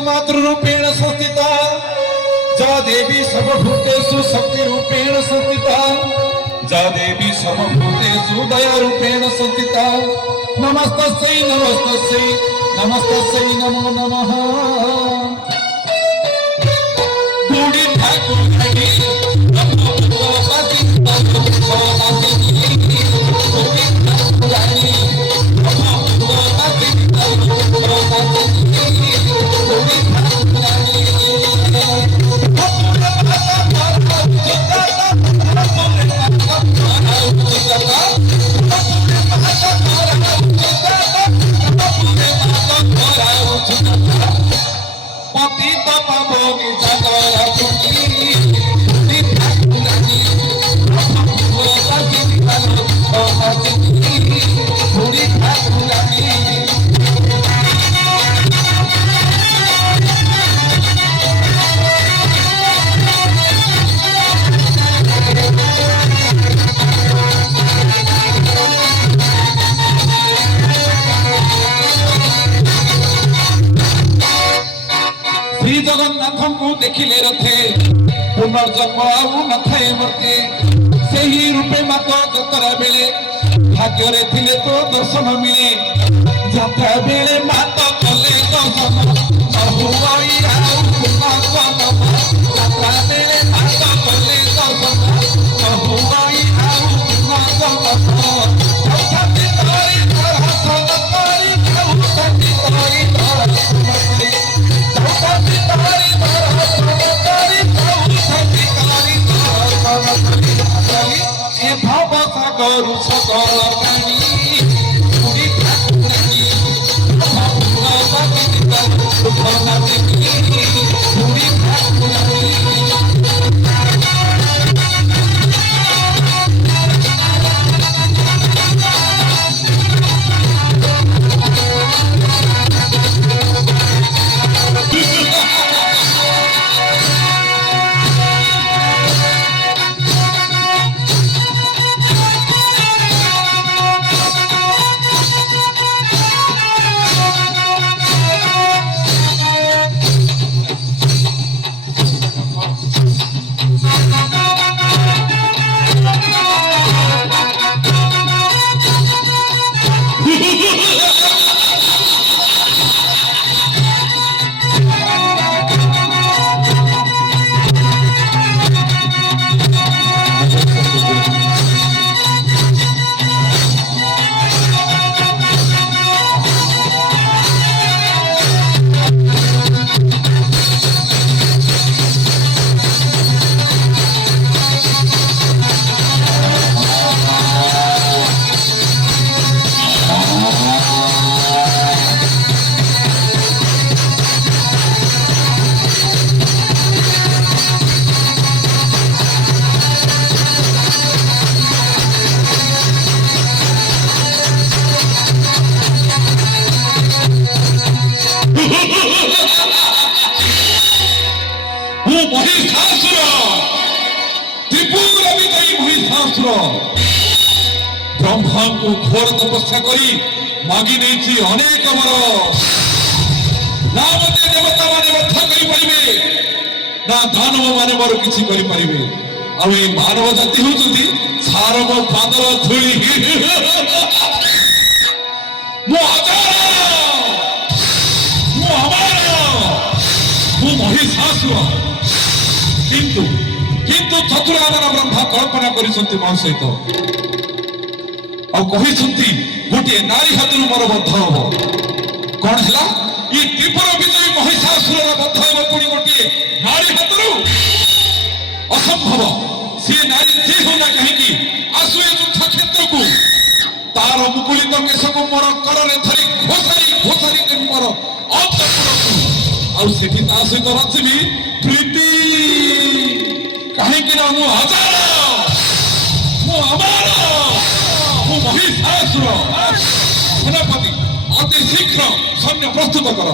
मातृरूपेण संस्थिता जा देवी सर्वभूतेषु शक्तिरूपेण संस्थिता जा देवी सर्वभूतेषु दयारूपेण संस्थिता नमस्तस्यै नमस्तस्यै नमस्तस्यै नमो नमः गुडी ठाकुर घाटी नमो भगवती नमो भगवती गुडी ठाकुर घाटी नमो भगवती नमो भगवती गुडी ठाकुर घाटी पतित पावनी जगरा पुनी गुडी ठाकुर घाटी नमो भगवती नमो भगवती गुडी ठाकुर घाटी जगन्नाथ को देखिले रथे पुनर्जन्म आउ नथाए मर्ते सेही रूपे मातो जतरा बेले भाग्य थिले तो दर्शन मिले जतरा बेले मातो कले दर्शन बहुआई आउ पुनर्जन्म जतरा बेले मातो कले दर्शन बहुआई आउ पुनर्जन्म औषधि तोरी दर्शन तोरी औषधि तोरी दर्शन औषधि तोरी दर्शन तोरी औषधि तोरी दर्शन ए भव सागर सकल प्राणी गुडी ठाकुर घाटी भगवती भगवती गुडी ठाकुर घाटी ब्रह्मा को घोर तपस्या करी मागी नहीं अनेक वर ना मते देवता माने वध करि परिबे ना दानव माने मोर किछि करि परिबे आ ए मानव जाति होचंती सारम पादर धूଳି मो अजार मो अमार मो महिषासुर किंतु किंतु चतुरानन ब्रह्मा कल्पना करिसंती मो सहित और कहिसंती गोटे नारी हाथरू मोर बद्ध हम कौन है ये त्रिपुर विजयी महिषासुर बद्ध हम पुणी गोटे नारी हाथरू असंभव सी नारी जी होना कहीं आसु ए युद्ध क्षेत्र को तार मुकुलित केश को मोर कर धरी घोषारी घोषारी कर मोर अंतपुर और सेठी ता सहित रचबी प्रीति कहीं कि ना मु हजार मु अमार महिषासुर सेनापति अति शीघ्र सैन्य प्रस्तुत कर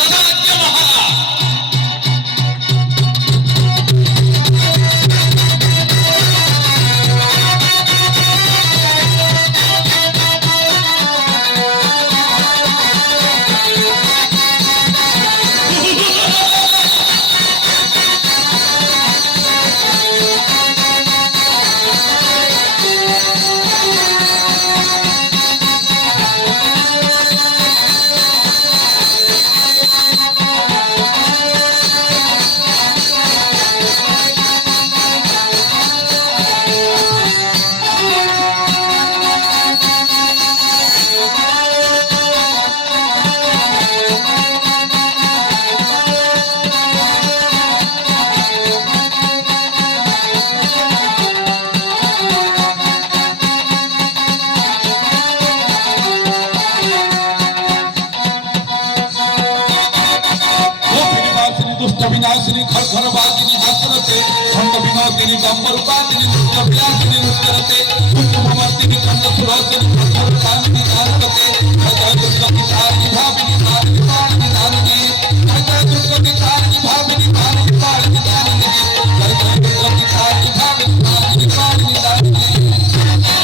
जनाज्ञा महाराज विनाशिनी खर वादिनी हासरते खंड विनोदिनी डंबरुपादिनी नृत्य विलासिनी नृत्यरते कुंकुमवर्तिनी खंड सुरसिनी खर कामिनी कानकते जय दुर्गति तारिणी भाविनी तारिणी पाणिनी दानिनी जय दुर्गति तारिणी भाविनी तारिणी पाणिनी दानिनी जय दुर्गति तारिणी भाविनी तारिणी पाणिनी दानिनी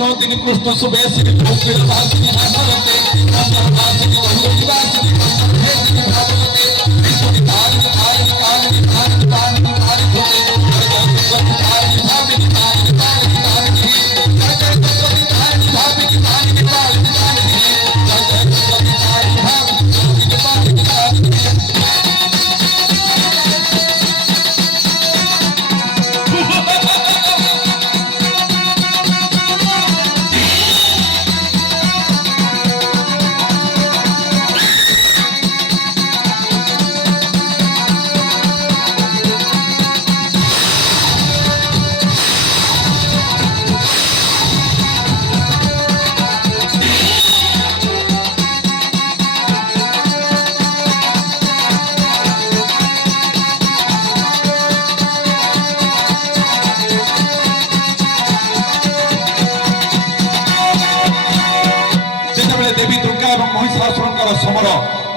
विनोदिनी कृष्ण सुबेसिनी भोगिल भासिनी हासरते मंगल भासिनी बहुली वासिनी भेदिनी भावते विष्णुनी तारिणी तारिणी कालिनी तारिणी पाणिनी तारिणी होते जय दुर्गति तारिणी भाविनी तारिणी पाणिनी तारिणी जय दुर्गति तारिणी भाविनी तारिणी पाणिनी तारिणी जय दुर्गति तारिणी भाविनी तारिणी पाणिनी तारिणी देवी दुर्गा और महिषासुर समर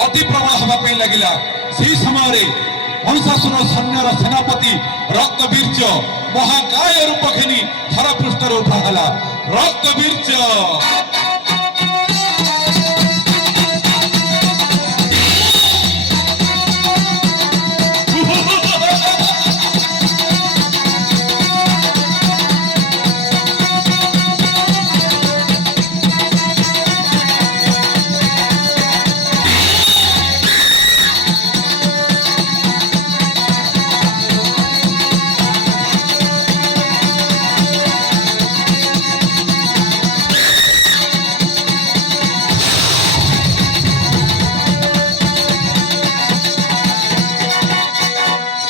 अति प्रबल होगा लगिला से समय महिषासुर सैन्यर सेनापति रक्तबीर्ज महाकाय रूप घेनी धरा पृष्ठ उठाला रक्तबीर्ज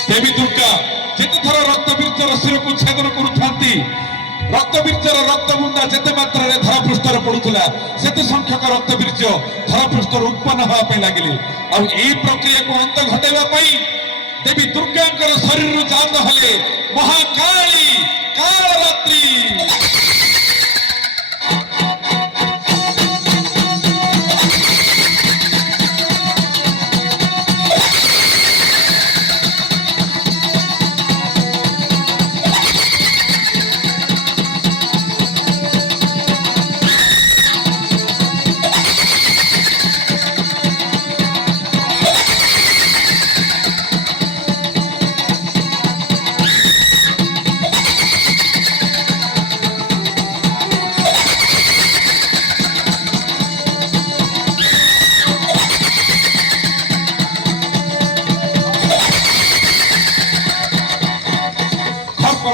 देवी दुर्गा जिते थर रक्तबीर्जर शिर को छेदन करुथांती रक्तबीर्जर रक्त बुंदा जिते मात्रा रे धरा पृष्ठर पडुथला सेते संख्यक रक्तबीर्ज धरा पृष्ठर उत्पन्न होआ पे लागिले आ ए प्रक्रिया को अंत घटेवा पई देवी दुर्गांकर शरीर रु जान हले महाकाली कालरात्रि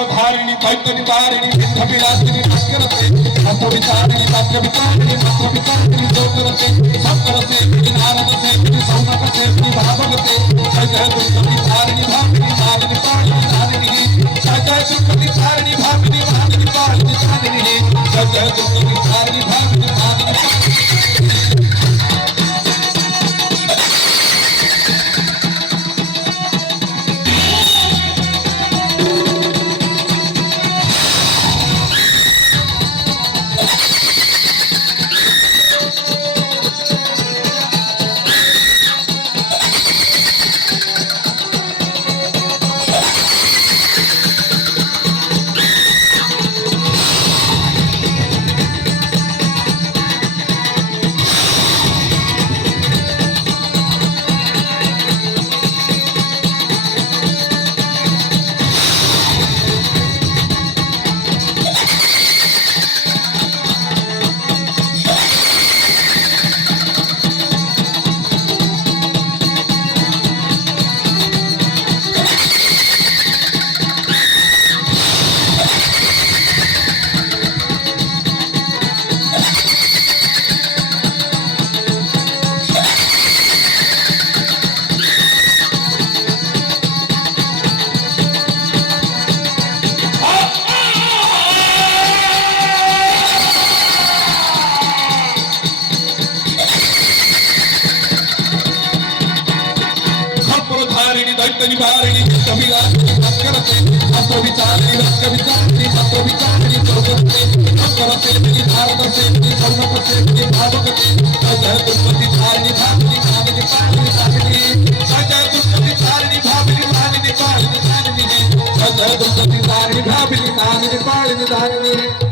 धारिणी दैत्यनी तारिणी विंध्य विलासिनी भास्करते हस्त विचारिणी वाक्य विचारिणी मंत्र विचारिणी जोगरते शंकर से नारद से सौनक से भागवते जय जय दुर्गति तारिणी भामिनी मालिनी पाणिनी तारिणी जय जय दुर्गति तारिणी भामिनी मालिनी पाणिनी तारिणी जय जय दुर्गति तारिणी भामिनी मालिनी पाणिनी दैत्य निवारिणी कविराजिनी भास्करते अस्त्र विचारिणी रक्त विचारिणी तत्व विचारिणी चौकते करते भारत से सौनक से भावकते जय दुर्गति धारिणी भामिनी भामिनी पालिनी भामिनी जय दुर्गति धारिणी भामिनी भामिनी पालिनी भामिनी जय दुर्गति धारिणी भामिनी भामिनी पालिनी भामिनी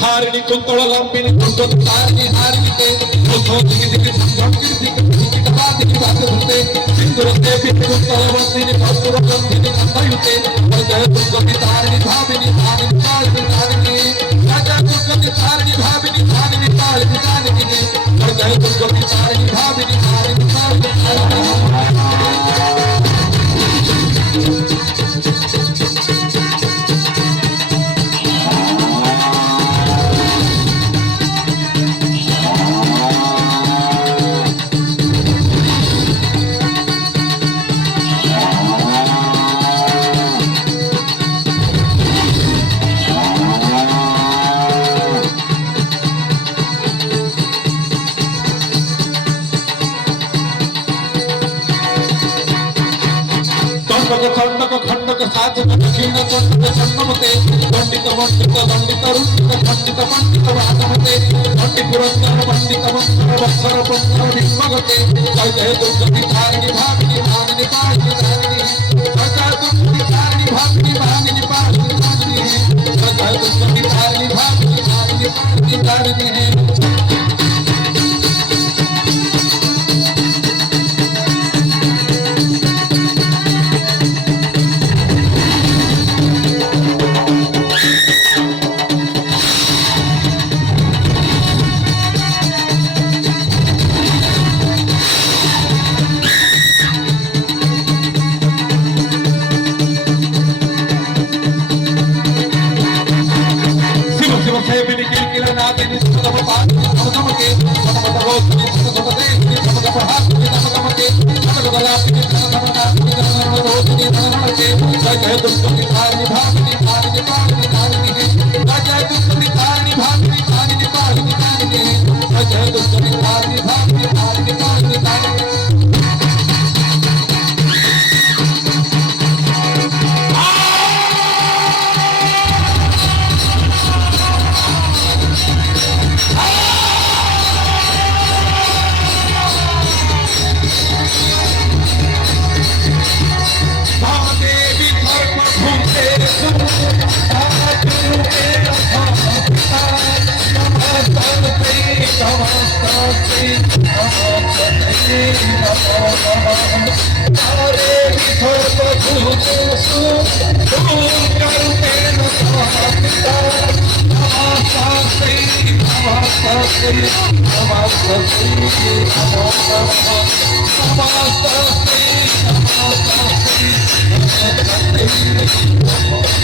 धारिणी कुंतल लंबिनी कुंतल धारिणी हारिणी ते कुंतल दिगी संगम दिगी दबादी बात होते सिंदूर देवी कुंतल वंदिनी कपूर वंदिनी नंदयुते जय दुर्गति धारिणी भामिनी भामिनी पालिनी धारिणी जय दुर्गति धारिणी भामिनी भामिनी पालिनी धारिणी जय दुर्गति धारिणी भामिनी भामिनी पालिनी धारिणी खंडक खंडक साधन दक्षिण खंडक खंडमते पंडित पंडित दंडित रुंडित खंडित पंडित वादमते पंडित पुरंदर पंडित मंत्र वत्सर पंडित निम्मगते जय जय दुर्गति धारिणी भामिनी भामिनी पालिनी धारिणी जय जय दुर्गति धारिणी भामिनी भामिनी पालिनी धारिणी जय जय दुर्गति धारिणी भामिनी भामिनी पालिनी धारिणी Namaste.